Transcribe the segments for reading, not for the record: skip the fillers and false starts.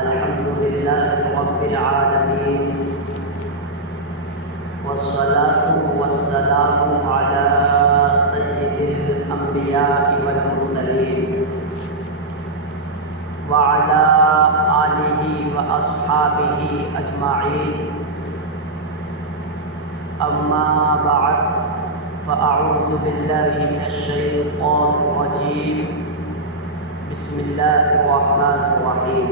الحمد لله رب العالمين والصلاة والسلام على سيد الأنبياء والمرسلين وعلى آله وأصحابه أجمعين أما بعد فأعوذ بالله من الشيطان الرجيم بسم الله الرحمن الرحيم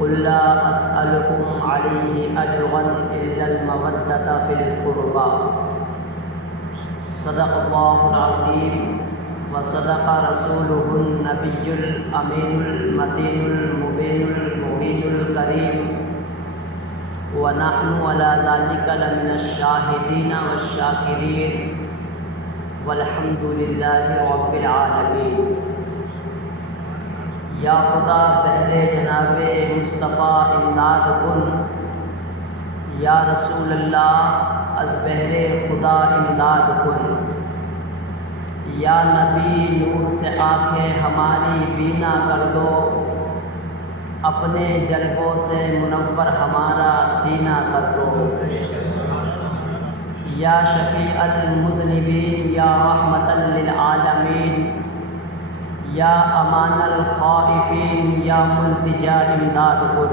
قل لا أسألكم عليه أجرا إلا المودة في القربى صدق الله العظيم وصدق رسوله النبي الأمين المتين المبين المبين الكريم ونحن على ذلك لمن الشاهدين والشاكرين والحمد لله رب العالمين۔ یا خدا بہر جناب مصطفیٰ امداد کن، یا رسول اللہ از بہر خدا امداد کن، یا نبی نور سے آنکھیں ہماری بینا کر دو، اپنے جلووں سے منور ہمارا سینہ کر دو۔ یا شفیع المذنبین یا رحمۃ للعالمین یا امان الخائفین یا ملتجا امداد کن،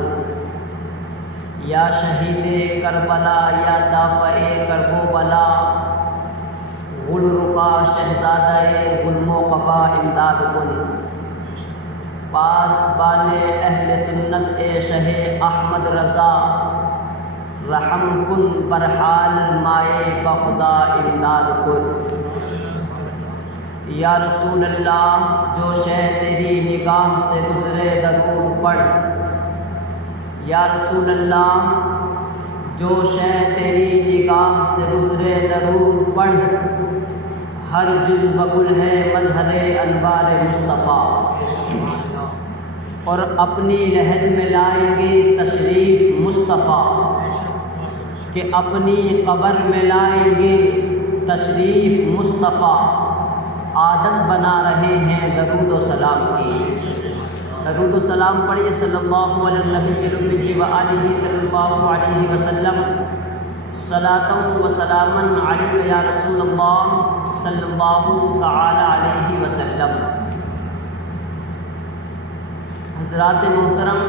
یا شہید کربلا یا دافع کرب و بلا غل رقا شہزادہ غلم و قبا امداد کن۔ پاسبان اہل سنت اے شہ احمد رضا رحم کن بر حال مائے بخدا امداد کن۔ یا رسول اللہ جو شے تیری نگاہ سے گزرے درود پڑھ، یا رسول اللہ جو شے تیری نگاہ سے گزرے درود پڑھ، ہر جز بگل ہے مظہر انوار مصطفیٰ، اور اپنی لحد میں لائیں گے تشریف مصطفیٰ، کہ اپنی قبر میں لائیں گے تشریف مصطفیٰ، عادت بنا رہے ہیں درود و سلام کی۔ درود و سلام پڑھیے صلی اللہ علیہ النبی الامی و آلہ صلی اللہ علیہ وسلم۔ صلاۃ و سلاما علیک یا رسول اللہ صلی اللہ تعالی علیہ وسلم۔ حضرات محترم،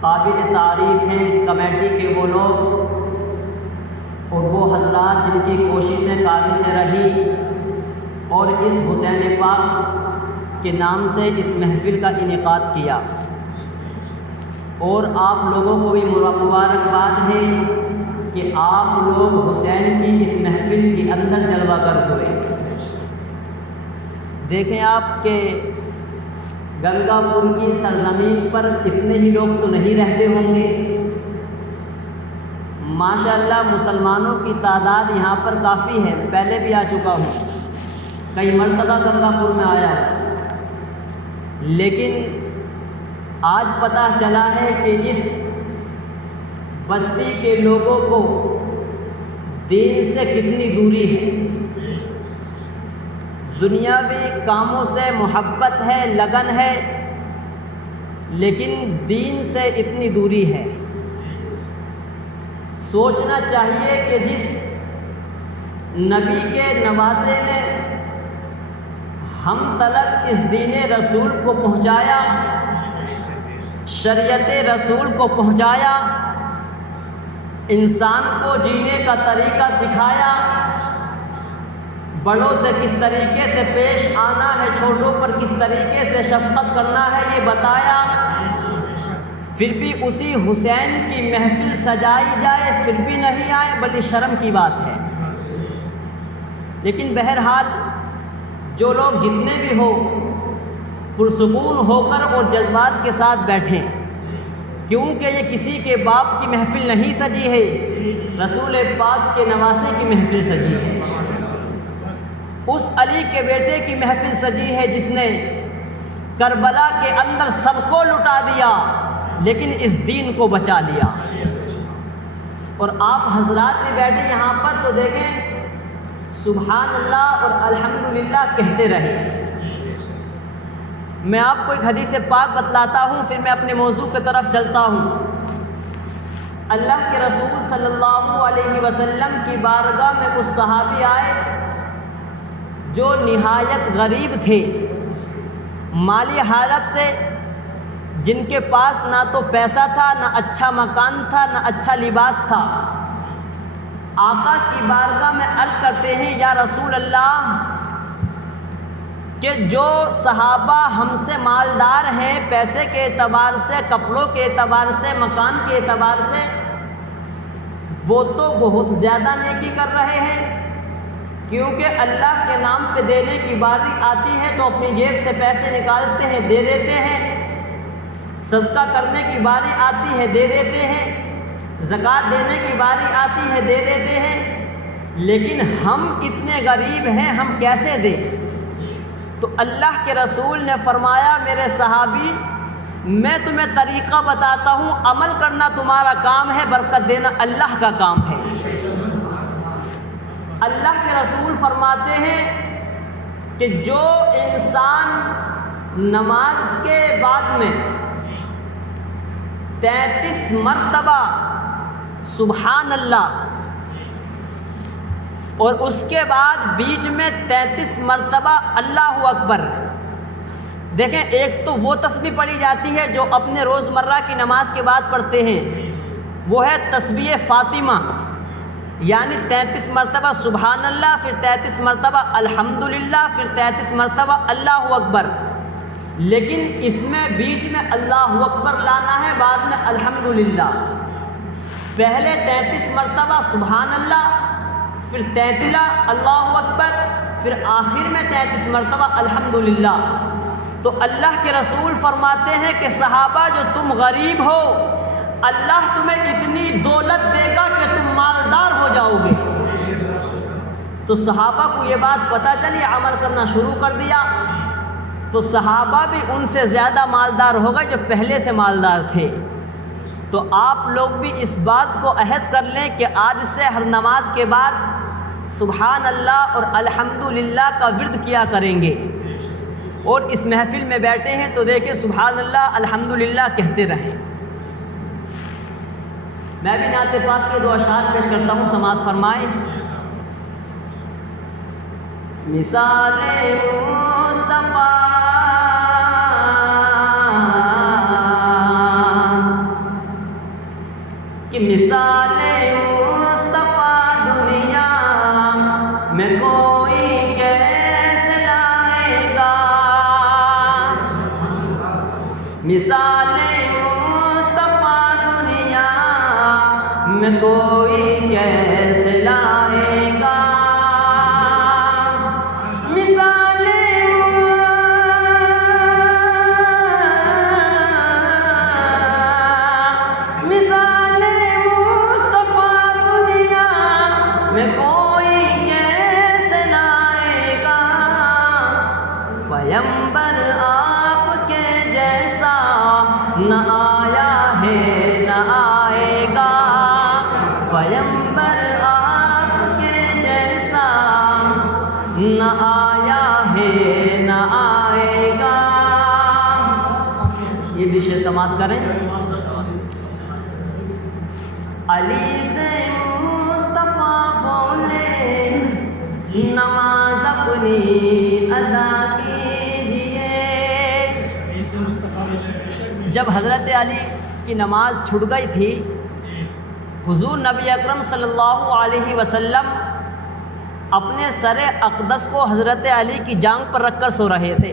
قابل تعریف ہیں اس کمیٹی کے وہ لوگ اور وہ حضرات جن کی کوششیں قابل سے رہی اور اس حسین پاک کے نام سے اس محفل کا انعقاد کیا، اور آپ لوگوں کو بھی مبارکباد ہے کہ آپ لوگ حسین کی اس محفل کے اندر جلوہ گر ہوئے۔ دیکھیں آپ کہ گنگا پور کی سرزمین پر اتنے ہی لوگ تو نہیں رہتے ہوں گے، ماشاءاللہ مسلمانوں کی تعداد یہاں پر کافی ہے، پہلے بھی آ چکا ہوں، کئی مرتبہ گنگا پور میں آیا ہوں، لیکن آج پتہ چلا ہے کہ اس بستی کے لوگوں کو دین سے کتنی دوری ہے۔ دنیاوی کاموں سے محبت ہے، لگن ہے، لیکن دین سے اتنی دوری ہے۔ سوچنا چاہیے کہ جس نبی کے نواسے نے ہم تلک اس دین رسول کو پہنچایا، شریعت رسول کو پہنچایا، انسان کو جینے کا طریقہ سکھایا، بڑوں سے کس طریقے سے پیش آنا ہے، چھوٹوں پر کس طریقے سے شفقت کرنا ہے یہ بتایا، پھر بھی اسی حسین کی محفل سجائی جائے پھر بھی نہیں آئے، بڑی شرم کی بات ہے۔ لیکن بہرحال جو لوگ جتنے بھی ہو پرسکون ہو کر اور جذبات کے ساتھ بیٹھیں، کیونکہ یہ کسی کے باپ کی محفل نہیں سجی ہے، رسول پاک کے نواسے کی محفل سجی ہے، اس علی کے بیٹے کی محفل سجی ہے جس نے کربلا کے اندر سب کو لٹا دیا لیکن اس دین کو بچا لیا۔ اور آپ حضرات نے بیٹھے یہاں پر تو دیکھیں سبحان اللہ اور الحمدللہ کہتے رہے۔ میں آپ کو ایک حدیث پاک بتلاتا ہوں، پھر میں اپنے موضوع کی طرف چلتا ہوں۔ اللہ کے رسول صلی اللہ علیہ وسلم کی بارگاہ میں کچھ صحابی آئے جو نہایت غریب تھے، مالی حالت سے، جن کے پاس نہ تو پیسہ تھا، نہ اچھا مکان تھا، نہ اچھا لباس تھا۔ آقا کی بارگاہ میں عرض کرتے ہیں، یا رسول اللہ، کہ جو صحابہ ہم سے مالدار ہیں، پیسے کے اعتبار سے، کپڑوں کے اعتبار سے، مکان کے اعتبار سے، وہ تو بہت زیادہ نیکی کر رہے ہیں، کیونکہ اللہ کے نام پہ دینے کی باری آتی ہے تو اپنی جیب سے پیسے نکالتے ہیں، دے دیتے ہیں۔ صدقہ کرنے کی باری آتی ہے، دے دیتے ہیں۔ زکوٰۃ دینے کی باری آتی ہے، دے دیتے ہیں۔ لیکن ہم اتنے غریب ہیں، ہم کیسے دیں؟ تو اللہ کے رسول نے فرمایا، میرے صحابی، میں تمہیں طریقہ بتاتا ہوں، عمل کرنا تمہارا کام ہے، برکت دینا اللہ کا کام ہے۔ اللہ کے رسول فرماتے ہیں کہ جو انسان نماز کے بعد میں 33 مرتبہ سبحان اللہ اور اس کے بعد بیچ میں 33 مرتبہ اللہ اکبر، دیکھیں ایک تو وہ تسبیح پڑھی جاتی ہے جو اپنے روزمرہ کی نماز کے بعد پڑھتے ہیں، وہ ہے تسبیح فاطمہ، یعنی 33 مرتبہ سبحان اللہ، پھر 33 مرتبہ الحمدللہ، پھر 33 مرتبہ اللہ اکبر۔ لیکن اس میں بیچ میں اللہ اکبر لانا ہے، بعد میں الحمدللہ۔ پہلے 33 مرتبہ سبحان اللہ، پھر 33 اللہ اکبر، پھر آخر میں 33 مرتبہ الحمدللہ۔ تو اللہ کے رسول فرماتے ہیں کہ صحابہ، جو تم غریب ہو، اللہ تمہیں اتنی دولت دے گا کہ تم مالدار ہو جاؤ گے۔ تو صحابہ کو یہ بات پتہ چلی، عمل کرنا شروع کر دیا۔ تو صحابہ بھی ان سے زیادہ مالدار ہو گئے جو پہلے سے مالدار تھے۔ تو آپ لوگ بھی اس بات کو عہد کر لیں کہ آج سے ہر نماز کے بعد سبحان اللہ اور الحمدللہ کا ورد کیا کریں گے، اور اس محفل میں بیٹھے ہیں تو دیکھیں سبحان اللہ الحمدللہ کہتے رہیں۔ میں بھی نعت پاک کے دو اشعار پیش کرتا ہوں، سماعت فرمائیں۔ مثال مصطفیٰ کہ مثال مصطفیٰ دنیا میں کوئی کیسے لائے گا، مثال مصطفیٰ دنیا میں کوئی کیسے لائے گا، مثال مصطفیٰ دنیا میں کوئی کیسے لائے گا، پیغمبر آپ کے جیسا نہ آیا ہے نہ آئے گا، پیغمبر آپ کے جیسا نہ آیا ہے نہ آئے گا۔ یہ بھی شعر سماعت کریں۔ علی سے مصطفیٰ بولے نماز اپنی ادا کیجئے۔ جب حضرت علی کی نماز چھوٹ گئی تھی، حضور نبی اکرم صلی اللہ علیہ وسلم اپنے سر اقدس کو حضرت علی کی جانگ پر رکھ کر سو رہے تھے۔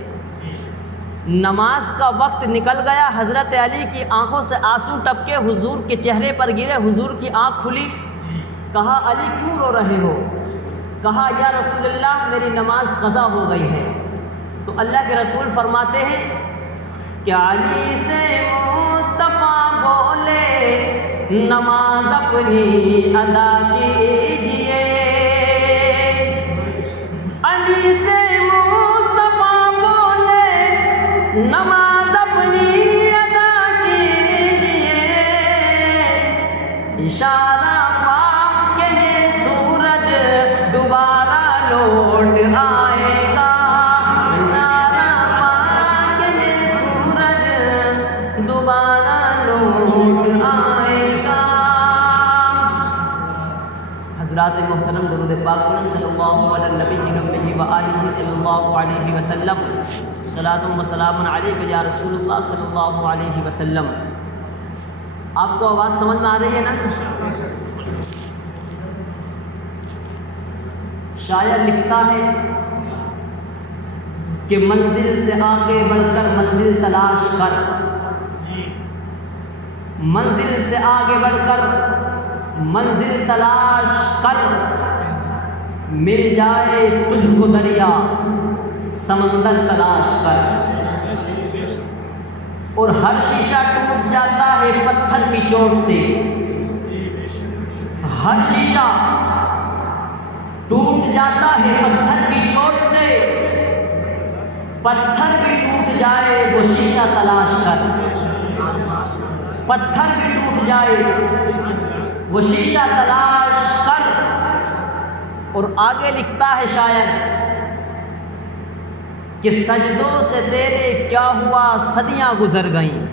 نماز کا وقت نکل گیا، حضرت علی کی آنکھوں سے آنسو ٹپکے حضور کے چہرے پر گرے، حضور کی آنکھ کھلی۔ کہا علی کیوں رو رہے ہو؟ کہا یا رسول اللہ میری نماز قضا ہو گئی ہے۔ تو اللہ کے رسول فرماتے ہیں کہ علی سے مصطفیٰ بولے نماز اپنی ادا کیجئے، علی سے مصطفیٰ بولے نماز اپنی ادا کیجئے، اشارہ پاک کہ یہ سورج دوبارہ اللہ علی النبی الأمی وآلہ صلی اللہ علیہ وسلم صلاۃ و سلام علیک یا رسول اللہ صلی اللہ علیہ وسلم۔ آپ کو آواز سمجھ میں آ رہی ہے نا؟ شاعر لکھتا ہے کہ منزل سے آگے بڑھ کر منزل تلاش کر، منزل سے آگے بڑھ کر منزل تلاش کر، مل جائے تجھ کو دریا سمندر تلاش کر، اور ہر شیشہ ٹوٹ جاتا ہے پتھر کی چوٹ سے، ہر شیشہ ٹوٹ جاتا ہے پتھر کی چوٹ سے، پتھر بھی ٹوٹ جائے وہ شیشہ تلاش کر، پتھر بھی ٹوٹ جائے وہ شیشہ تلاش کر۔ اور آگے لکھتا ہے شاعر کہ سجدوں سے تیرے کیا ہوا صدیاں گزر گئیں۔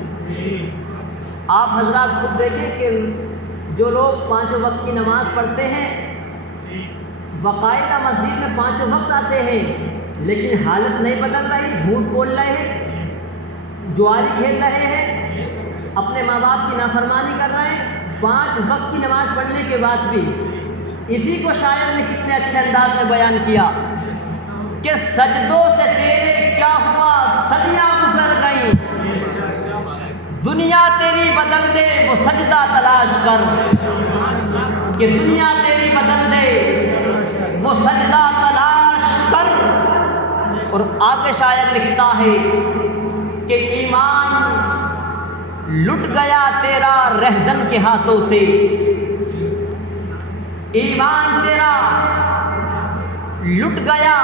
آپ حضرات خود دیکھیں کہ جو لوگ 5 وقت کی نماز پڑھتے ہیں، باقاعدہ مسجد میں 5 وقت آتے ہیں، لیکن حالت نہیں بدل رہی، جھوٹ بول رہے ہیں، جواری کھیل رہے ہیں، اپنے ماں باپ کی نافرمانی کر رہے ہیں، 5 وقت کی نماز پڑھنے کے بعد بھی۔ اسی کو شاعر نے کتنے اچھے انداز میں بیان کیا کہ سجدوں سے تیرے کیا ہوا صدیاں گزر گئیں، دنیا تیری بدل دے وہ سجدہ تلاش کر، کہ دنیا تیری بدل دے وہ سجدہ تلاش کر۔ اور آگے شاعر لکھتا ہے کہ ایمان لٹ گیا تیرا رہزن کے ہاتھوں سے، ایمان تیرا لٹ گیا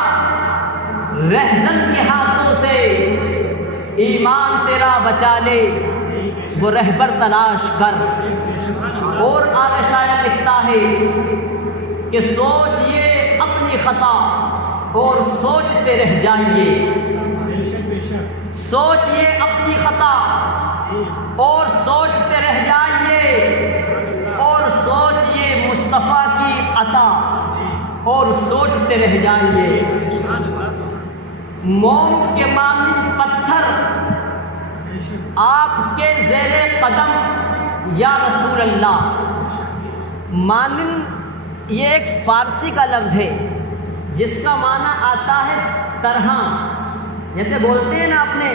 رہزن کے ہاتھوں سے، ایمان تیرا بچا لے وہ رہبر تلاش کر۔ اور آگے شاعر لکھتا ہے کہ سوچئے اپنی خطا اور سوچتے رہ جائیے، سوچئے اپنی خطا اور سوچتے رہ جائیے، اور سوچئے مصطفیٰ کی عطا اور سوچتے رہ جائیے۔ موم کے مانند پتھر آپ کے زیر قدم یا رسول اللہ۔ مانند یہ ایک فارسی کا لفظ ہے جس کا معنی آتا ہے طرح، جیسے بولتے ہیں نا اپنے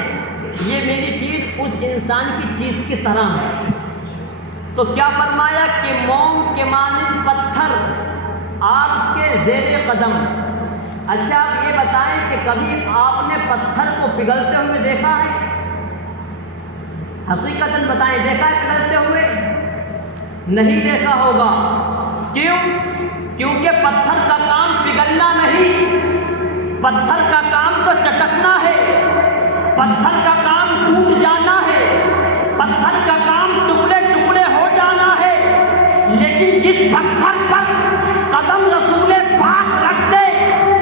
یہ میری چیز اس انسان کی چیز کی طرح ہے۔ تو کیا فرمایا کہ موم کے مانند پتھر آپ کے زیر قدم۔ اچھا آپ یہ بتائیں کہ کبھی آپ نے پتھر کو پگھلتے ہوئے دیکھا ہے؟ حقیقتاً بتائیں، دیکھا ہے پگھلتے ہوئے؟ نہیں دیکھا ہوگا۔ کیوں؟ کیونکہ پتھر کا کام پگھلنا نہیں، پتھر کا کام تو چٹکنا ہے، پتھر کا کام ٹوٹ جانا ہے، پتھر کا کام ٹکڑے ٹکڑے ہو جانا ہے۔ لیکن جس پتھر پر قدم رسول پاک رکھ دے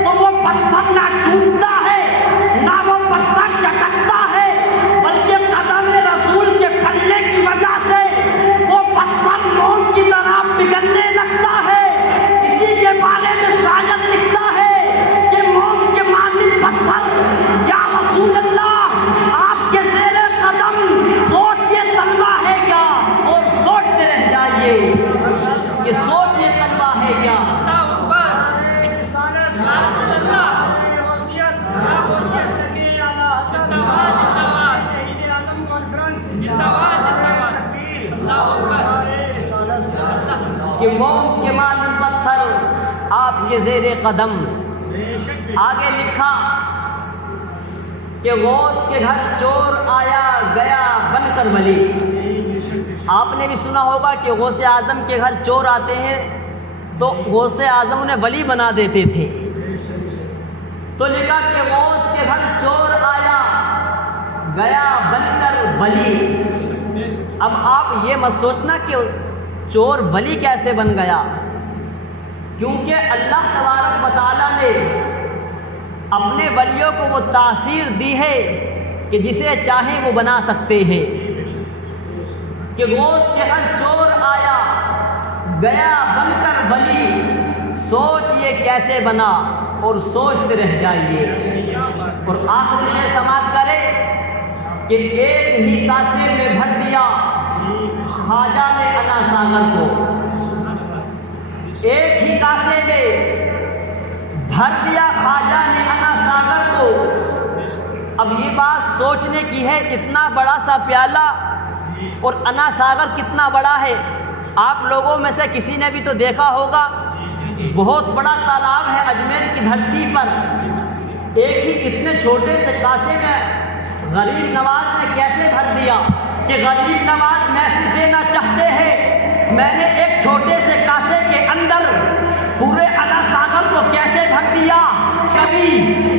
تو وہ پتھر نہ ٹوٹتا ہے نہ وہ پتھر چٹکتا ہے، بلکہ قدم رسول کے پھلنے کی وجہ سے وہ پتھر موم کی طرح پگھلنے لگتا ہے۔ اسی کے بارے میں شاعر لکھتا ہے کہ موم کے مانند پتھر یا رسول اللہ آپ کے زیر قدم سوچ یہ تلوا ہے کیا، اور سوچتے رہ جائیے کہ سوچ یہ تلوا ہے کیا۔ کہ موم کے مانند پتھر آپ کے زیر قدم۔ آگے لکھا کہ غوث کے گھر چور آیا گیا بن کر ولی۔ آپ نے بھی سنا ہوگا کہ غوث اعظم کے گھر چور آتے ہیں تو غوث اعظم انہیں ولی بنا دیتے تھے۔ تو لکھا کہ غوث کے گھر چور آیا گیا بن کر ولی۔ اب آپ یہ مت سوچنا کہ چور ولی کیسے بن گیا، کیونکہ اللہ تبارک و تعالیٰ نے اپنے ولیوں کو وہ تاثیر دی ہے کہ جسے چاہیں وہ بنا سکتے ہیں۔ کہ غوث کے گھر چور آیا گیا بن کر ولی، سوچ یہ کیسے بنا اور سوچتے رہ جائیے۔ اور آخری شے سماعت کرے کہ ایک ہی کاسے میں بھر دیا خواجہ نے انا ساگر کو، ایک ہی کاسے میں بھر دیا خواجہ نے انا ساگر کو۔ اب یہ بات سوچنے کی ہے، اتنا بڑا سا پیالہ اور انا ساگر کتنا بڑا ہے۔ آپ لوگوں میں سے کسی نے بھی تو دیکھا ہوگا، بہت بڑا تالاب ہے اجمیر کی دھرتی پر، ایک ہی اتنے چھوٹے سے کاسے میں غریب نواز نے کیسے بھر دیا کہ غریب نواز میسج دینا چاہتے ہیں میں نے ایک چھوٹے سے کاسے کے اندر پورے انا ساگر کو کیسے بھر دیا۔ کبھی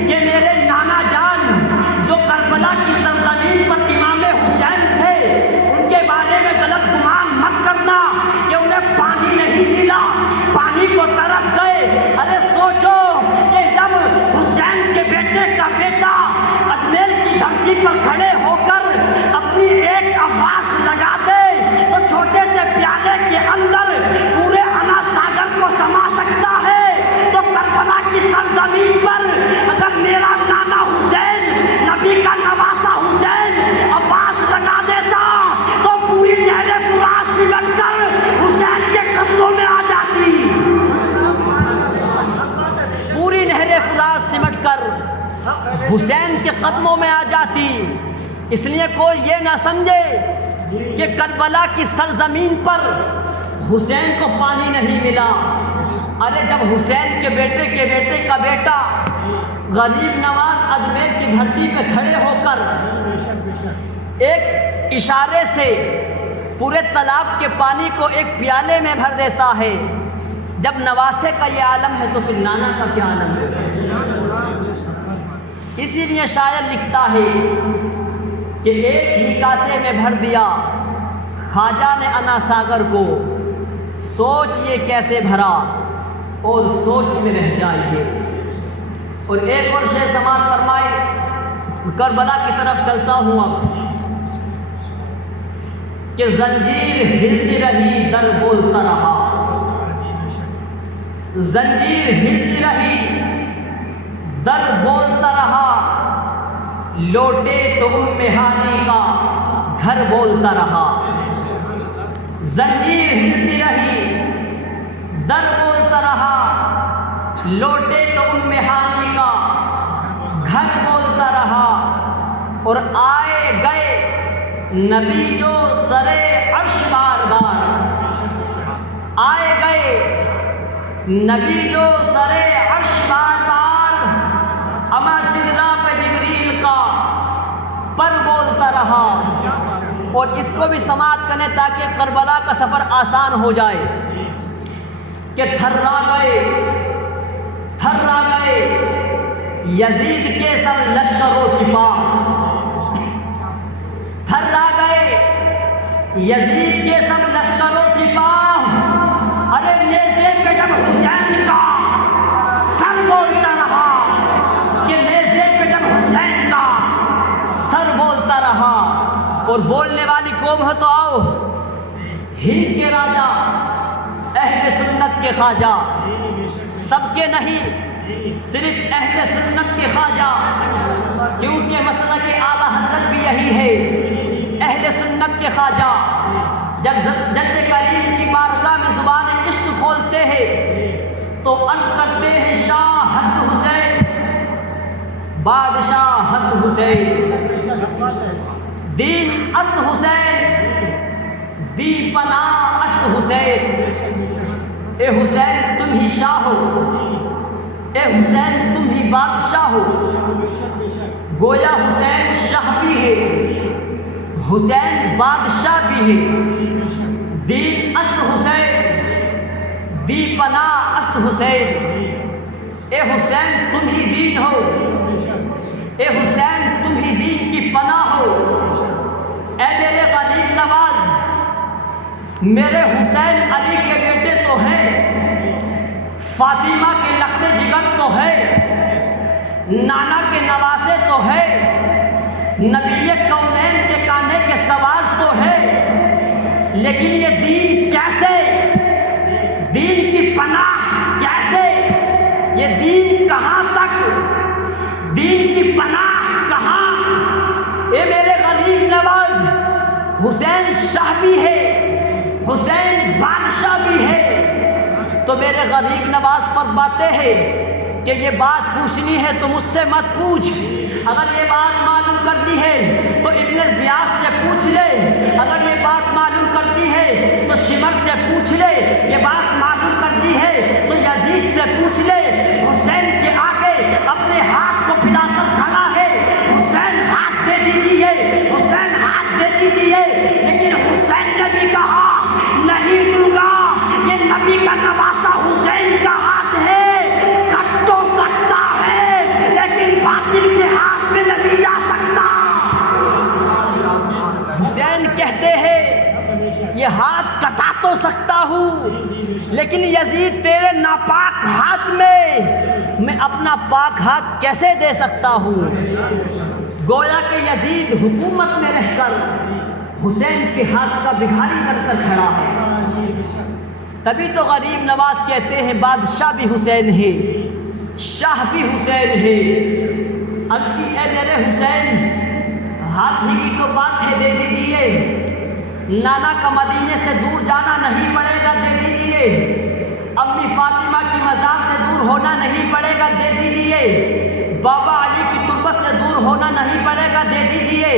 کہ میرے نانا جان جو کربلا کی سرزمین پر امام حسین تھے ان کے بارے میں غلط گمان مت کرنا کہ انہیں پانی نہیں ملا، پانی کو ترس گئے۔ ارے سوچو کہ جب حسین کے بیٹے کا بیٹا اجمیر کی دھرتی پر کھڑے ہو کر اپنی ایک آواز لگا دے تو چھوٹے سے پیالے کے اندر پورے انا ساگر کو سما سکتا ہے، تو کربلا کی سرزمین پر اگر میرا نانا حسین نبی کا نواسا حسین آواز لگا دیتا تو پوری نہر فرات سمٹ کر حسین کے قدموں میں آ جاتی، پوری نہر فرات سمٹ کر حسین کے قدموں میں آ جاتی۔ اس لیے کوئی یہ نہ سمجھے کہ کربلا کی سرزمین پر حسین کو پانی نہیں ملا۔ ارے جب حسین کے بیٹے کا بیٹا غریب نواز اجمیر کی دھرتی پہ کھڑے ہو کر ایک اشارے سے پورے تالاب کے پانی کو ایک پیالے میں بھر دیتا ہے، جب نواسے کا یہ عالم ہے تو پھر نانا کا کیا عالم ہے۔ اسی لیے شاعر لکھتا ہے کہ ایک ہی کاسے میں بھر دیا خواجہ نے انا ساگر کو، سوچ یہ کیسے بھرا اور سوچتے رہ جائیے۔ اور ایک اور شے سماعت فرمائے، کربلا کی طرف چلتا ہوں اب، کہ زنجیر ہلتی رہی در بولتا رہا، زنجیر ہلتی رہی در بولتا رہا، لوٹے تو ام ہانی کا گھر بولتا رہا۔ زنجیر ہلتی رہی در بولتا رہا، لوٹے تو ام ہانی کا گھر بولتا رہا۔ اور آئے گئے نبی جو سرے عرش بارگار، آئے گئے نبی جو سرے عرش بارگار، اما سدرا پہ جبریل کا پر بولتا رہا۔ اور اس کو بھی سماعت کریں تاکہ کربلا کا سفر آسان ہو جائے، کہ تھرا گئے یزید کے سر لشکر و سپاہ، تھرا گئے یزید کے سب لشکر و سپاہ۔ ارے نیزے پہ جب حسین کا سر بولتا رہا، کہ نیزے پہ جب حسین کا سر بولتا رہا۔ اور بولنے والی قوم ہے تو آؤ، ہند کے راجا اہل سنت کے خواجہ، سب کے نہیں صرف اہل سنت کے خواجہ، کیونکہ مسلک اعلیٰ حضرت بھی یہی ہے، اہل سنت کے خواجہ جب جد کریم کی بارگاہ میں زبان عشق کھولتے ہیں تو عرض کرتے ہیں شاہ ہست حسین، بادشاہ ہست حسین، دین است حسین، دی پناہ است حسین۔ اے حسین تم ہی شاہ ہو، اے حسین تم ہی بادشاہ ہو۔ گویا حسین شاہ بھی ہے، حسین بادشاہ بھی ہے۔ دین است حسین، دی پناہ است حسین۔ اے حسین تم ہی دین ہو، اے حسین تم ہی دین کی پناہ ہو۔ اے میرے غریب نواز، میرے حسین علی کے بیٹے تو ہیں، فاطمہ کے لخت جگر تو ہے، نانا کے نواسے تو ہے، نبی کونین کے کانے کے سوال تو ہے، لیکن یہ دین کیسے، دین کی پناہ کیسے، دین کہاں تک، دین کی پناہ کہاں؟ اے میرے غریب نواز، حسین شاہ بھی ہے، حسین بادشاہ بھی ہے، تو میرے غریب نواز فرماتے ہیں کہ یہ بات پوچھنی ہے تو مجھ سے مت پوچھ، اگر یہ بات معلوم کرنی ہے تو ابن زیاد سے پوچھ لے، اگر یہ بات معلوم کرنی ہے تو شمر سے پوچھ لے، یہ بات معلوم کرنی ہے تو یزید سے پوچھ لے۔ حسین کے آگے اپنے ہاتھ کو پھیلا کر کھڑا ہے، حسین ہاتھ دے دیجیے، حسین ہاتھ دے دیجیے، لیکن حسین نے بھی کہا نہیں دوں گا، یہ نبی کا نواسا حسین کا ہاتھ ہے، کٹ تو سکتا ہے لیکن باطل کے ہاتھ میں نہیں جا سکتا۔ حسین کہتے ہیں یہ ہاتھ کٹا تو سکتا ہوں لیکن یزید تیرے ناپاک ہاتھ میں اپنا پاک ہاتھ کیسے دے سکتا ہوں؟ گویا کہ یزید حکومت میں رہ کر حسین کے ہاتھ کا بگھاری بن کر کھڑا ہے۔ تبھی تو غریب نواز کہتے ہیں بادشاہ بھی حسین ہے، شاہ بھی حسین ہے۔ عرض کی اے میرے حسین، ہاتھ ہی کی تو بات ہے، دے دیجئے، نانا کا مدینے سے دور جانا نہیں پڑے گا، دے دیجئے، امی فاطمہ کی مزار سے دور ہونا نہیں پڑے گا، دے دیجئے، بابا علی کی تربت سے دور ہونا نہیں پڑے گا، دے دیجئے،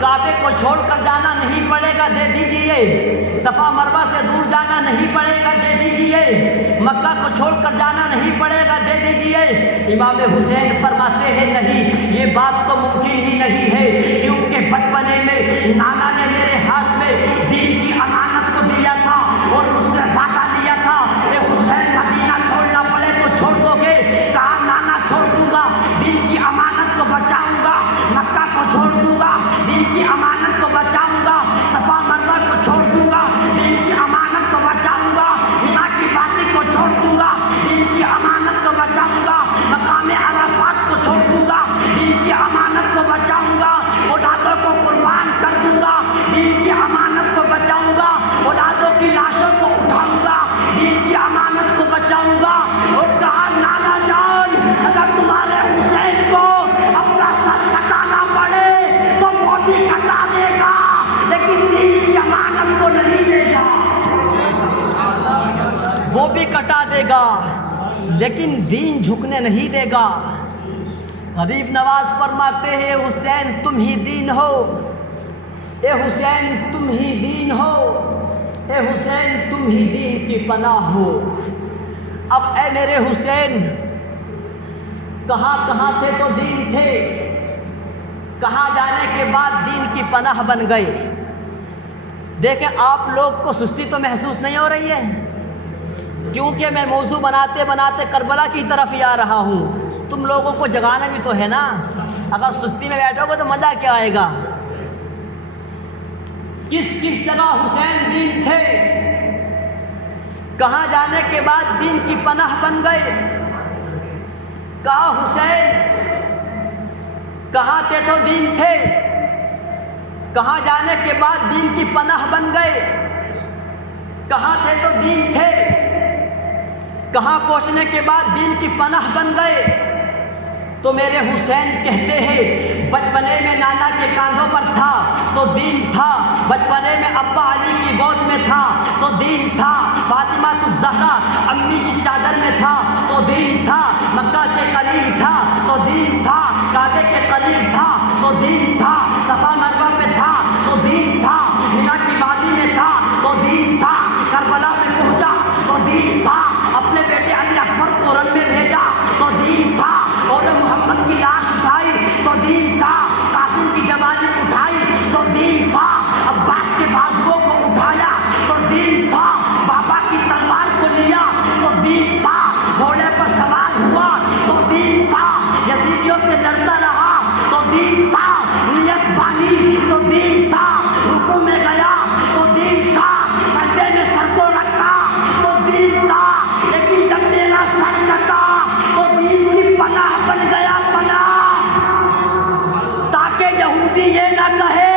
کعبے کو چھوڑ کر جانا نہیں پڑے گا، دے دیجئے، صفا مروہ سے دور جانا نہیں پڑے گا، دے دیجئے، مکہ کو چھوڑ کر جانا نہیں پڑے گا، دے دیجئے۔ امام حسین فرماتے ہیں نہیں، یہ بات تو ممکن ہی نہیں ہے، کیونکہ بچپنے میں نانا نے میرے ہاتھ میں دین کی امانت کو دیا تھا اور مجھ سے وعدہ لیا تھا کہ حسین مدینہ چھوڑنا پڑے تو چھوڑ دو گے، کہا نانا چھوڑ دوں گا، دین کی امانت کو بچاؤں گا، مکہ کو چھوڑ دوں گا، دین کی امانت کو بچاؤں گا، صفا مروہ کو چھوڑ دوں گا، دین کی امانت کو بچاؤں گا، مینا کی وادی کو چھوڑ دوں گا، دین کی امانت کو بچاؤں گا، مقام عرفات کو چھوڑ دوں گا، دین کی امانت کو بچاؤں گا، اولادوں کو قربان کر دوں گا، دین کی امانت کو بچاؤں گا، اولادوں کی لاشوں کو اٹھاؤں گا، دین کی امانت کو بچاؤں گا۔ اور کہا نانا جان، اگر تمہارے حسین کو اپنا سر کٹانا پڑے تو وہ بھی کٹا دے گا لیکن دین کی امانت کو نہیں دے گا، وہ بھی کٹا دے گا لیکن دین جھکنے نہیں دے گا۔ غریب نواز فرماتے ہیں حسین تم ہی دین ہو، اے حسین تم ہی دین ہو، اے حسین تم ہی دین کی پناہ ہو۔ اب اے میرے حسین، کہاں کہاں تھے تو دین تھے، کہاں جانے کے بعد دین کی پناہ بن گئے۔ دیکھیں آپ لوگ کو سستی تو محسوس نہیں ہو رہی ہے، کیونکہ میں موضوع بناتے بناتے کربلا کی طرف ہی آ رہا ہوں، تم لوگوں کو جگانا بھی تو ہے نا، اگر سستی میں بیٹھو گے تو مزہ کیا آئے گا۔ کس کس جگہ حسین دین تھے، کہاں جانے کے بعد دین کی پناہ بن گئے۔ کہا حسین کہاں تھے تو دین تھے، کہاں جانے کے بعد دین کی پناہ بن گئے، کہاں تھے تو دین تھے، کہاں پہنچنے کے بعد دین کی پناہ بن گئے۔ تو میرے حسین کہتے ہیں بچپنے میں نانا کے کاندھوں پر تھا تو دین تھا، بچپنے میں ابا علی کی گود میں تھا تو دین تھا، فاطمہ الزہرا امی کی چادر میں تھا تو دین تھا، مکہ کے قریب تھا تو دین تھا، کعبے کے قریب تھا تو دین تھا، صفا مروہ پہ تھا تو دین تھا، مینا کی وادی میں تھا تو دین تھا، کربلا میں پہنچا تو دین تھا، اپنے بیٹے علی اکبر کو رن میں بھیجا تو دین تھا، اور محمد کی لاش اٹھائی تو دین تھا، قاسم کی جوانی اٹھائی تو دین تھا، عباس کے بازوؤں کو اٹھایا تو دین تھا، بابا کی تلوار کو لیا تو دین تھا، گھوڑے پر سوار ہوا تو دین تھا، یزیدیوں سے لڑتا رہا تو دین تھا، نیت بانی تو دین تھا، رکوع میں گیا تو دین تھا، سجدے میں سر کو رکھا تو دین تھا، لیکن جب میرا سر کٹا تو دین کی پناہ بن گیا، پناہ، تاکہ یہودی یہ نہ کہے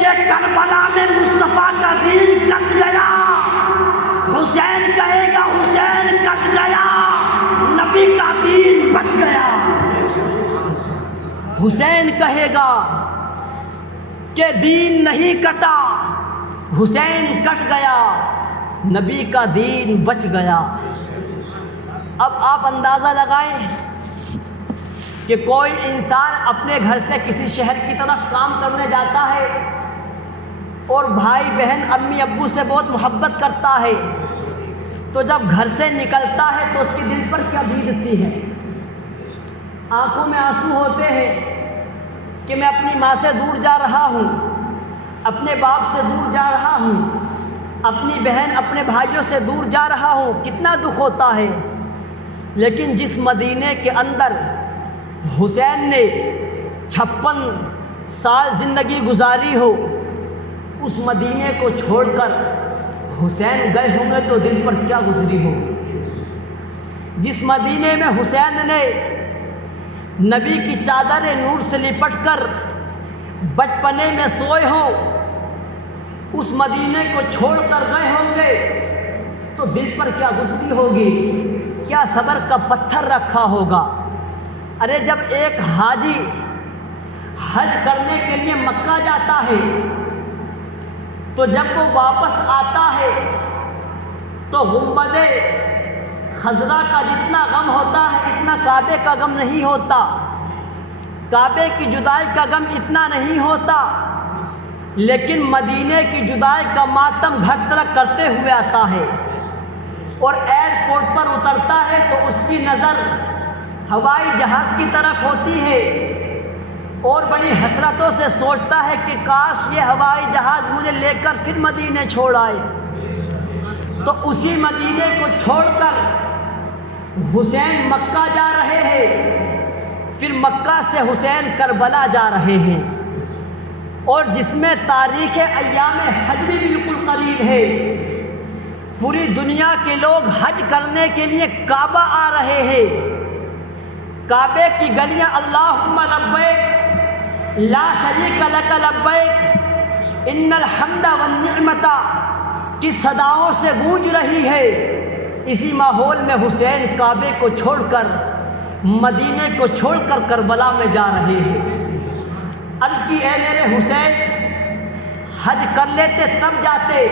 کہ کربلا میں مصطفیٰ کا دین کٹ گیا، حسین کہے گا حسین کٹ گیا، نبی حسین کہے گا کہ دین نہیں کٹا، حسین کٹ گیا، نبی کا دین بچ گیا۔ اب آپ اندازہ لگائیں کہ کوئی انسان اپنے گھر سے کسی شہر کی طرف کام کرنے جاتا ہے اور بھائی بہن امی ابو سے بہت محبت کرتا ہے، تو جب گھر سے نکلتا ہے تو اس کے دل پر کیا بیتتی ہے؟ آنکھوں میں آنسو ہوتے ہیں کہ میں اپنی ماں سے دور جا رہا ہوں، اپنے باپ سے دور جا رہا ہوں، اپنی بہن اپنے بھائیوں سے دور جا رہا ہوں، کتنا دکھ ہوتا ہے۔ لیکن جس مدینے کے اندر حسین نے 56 سال زندگی گزاری ہو، اس مدینے کو چھوڑ کر حسین گئے ہوں گے تو دل پر کیا گزری ہوگی۔ جس مدینے میں حسین نے نبی کی چادر نور سے لپٹ کر بچپنے میں سوئے ہوں، اس مدینے کو چھوڑ کر گئے ہوں گے تو دل پر کیا گزری ہوگی، کیا صبر کا پتھر رکھا ہوگا۔ ارے جب ایک حاجی حج کرنے کے لیے مکہ جاتا ہے تو جب وہ واپس آتا ہے تو گنبد خضرا کا جتنا غم ہوتا ہے اتنا کعبے کا غم نہیں ہوتا، کعبے کی جدائی کا غم اتنا نہیں ہوتا، لیکن مدینے کی جدائی کا ماتم گھر تک کرتے ہوئے آتا ہے اور ایئرپورٹ پر اترتا ہے تو اس کی نظر ہوائی جہاز کی طرف ہوتی ہے اور بڑی حسرتوں سے سوچتا ہے کہ کاش یہ ہوائی جہاز مجھے لے کر پھر مدینے چھوڑ آئے۔ تو اسی مدینے کو چھوڑ کر حسین مکہ جا رہے ہیں، پھر مکہ سے حسین کربلا جا رہے ہیں، اور جس میں تاریخ ایام حج بھی بالکل قریب ہے۔ پوری دنیا کے لوگ حج کرنے کے لیے کعبہ آ رہے ہیں، کعبے کی گلیاں اللہم لبیک لا شریک لک لبیک ان الحمد والنعمت کی صداؤں سے گونج رہی ہے۔ اسی ماحول میں حسین کعبے کو چھوڑ کر مدینے کو چھوڑ کر کربلا میں جا رہے ہیں۔ عرض کی اے میرے حسین، حج کر لیتے تب جاتے،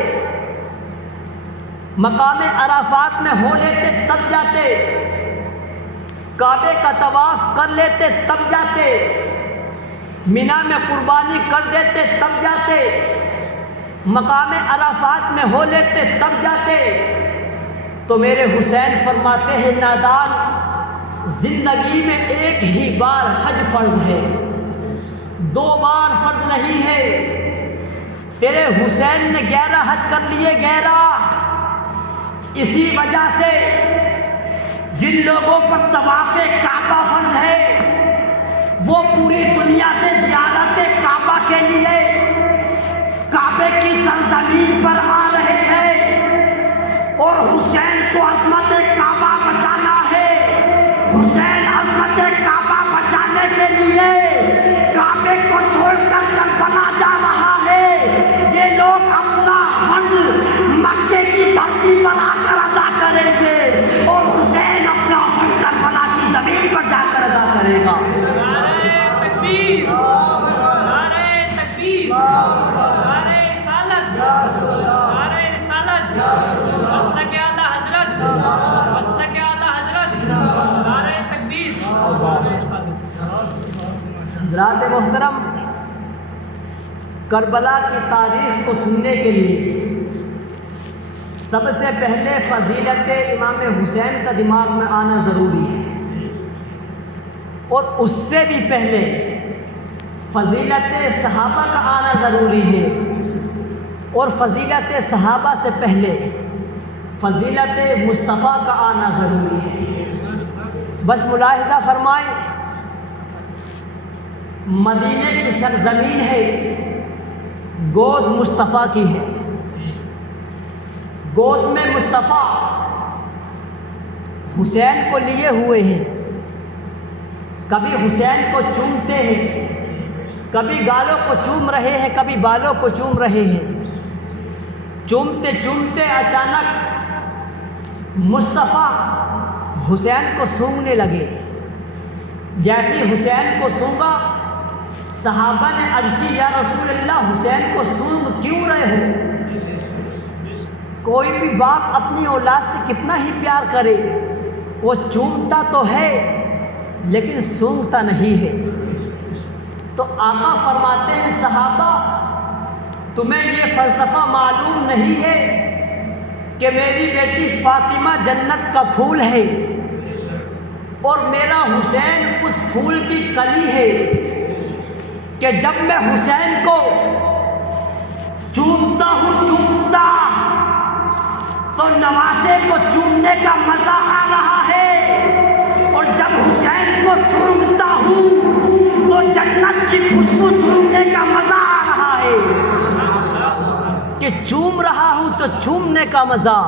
مقام عرفات میں ہو لیتے تب جاتے، کعبے کا طواف کر لیتے تب جاتے، مینا میں قربانی کر دیتے تب جاتے، مقام عرفات میں ہو لیتے تب جاتے۔ تو میرے حسین فرماتے ہیں نادان، زندگی میں ایک ہی بار حج فرض ہے، 2 بار فرض نہیں ہے۔ تیرے حسین نے 11 حج کر لیے، 11۔ اسی وجہ سے جن لوگوں پر طواف کعبہ فرض ہے وہ پوری دنیا سے زیارت کعبہ کے لیے کعبے کی سرزمین پر آ رہے ہیں، اور حسین کو عظمت کعبہ بچانا ہے۔ حسین عظمت کعبہ بچانے کے لیے کعبے کو چھوڑ کر کربلا جا رہا ہے۔ یہ لوگ اپنا فرض مکے کی دھرتی پر آ کر ادا کریں گے اور حسین اپنا فرض کربلا کی زمین پر جا کر ادا کرے گا۔ تکبیر، نعرہ تکبیر، نعرہ رسالت، نعرہ رسالت، مسلک اعلیٰ حضرت، مسلک اعلیٰ حضرت، نعرہ تکبیر، نعرہ رسالت۔ حضرات محترم، کربلا کی تاریخ کو سننے کے لیے سب سے پہلے فضیلت امام حسین کا دماغ میں آنا ضروری ہے، اور اس سے بھی پہلے فضیلت صحابہ کا آنا ضروری ہے، اور فضیلت صحابہ سے پہلے فضیلت مصطفیٰ کا آنا ضروری ہے۔ بس ملاحظہ فرمائیں، مدینے کی سرزمین ہے، گود مصطفیٰ کی ہے، گود میں مصطفیٰ حسین کو لیے ہوئے ہیں، کبھی حسین کو چومتے ہیں، کبھی گالوں کو چوم رہے ہیں، کبھی بالوں کو چوم رہے ہیں۔ چومتے چومتے اچانک مصطفیٰ حسین کو سونگنے لگے، جیسے حسین کو سونگا، صحابہ نے عرض کی یا رسول اللہ حسین کو سونگ کیوں رہے ہو؟ کوئی بھی باپ اپنی اولاد سے کتنا ہی پیار کرے، وہ چومتا تو ہے لیکن سونگتا نہیں ہے۔ تو آقا فرماتے ہیں صحابہ تمہیں یہ فلسفہ معلوم نہیں ہے کہ میری بیٹی فاطمہ جنت کا پھول ہے اور میرا حسین اس پھول کی کلی ہے کہ جب میں حسین کو چومتا ہوں تو نواسے کو چومنے کا مزہ آ رہا ہے، اور جب حسین کو سونگتا ہوں تو جنت کی خوشبو سونگنے کا مزہ آ رہا ہے کہ چوم رہا ہوں تو چومنے کا مزہ۔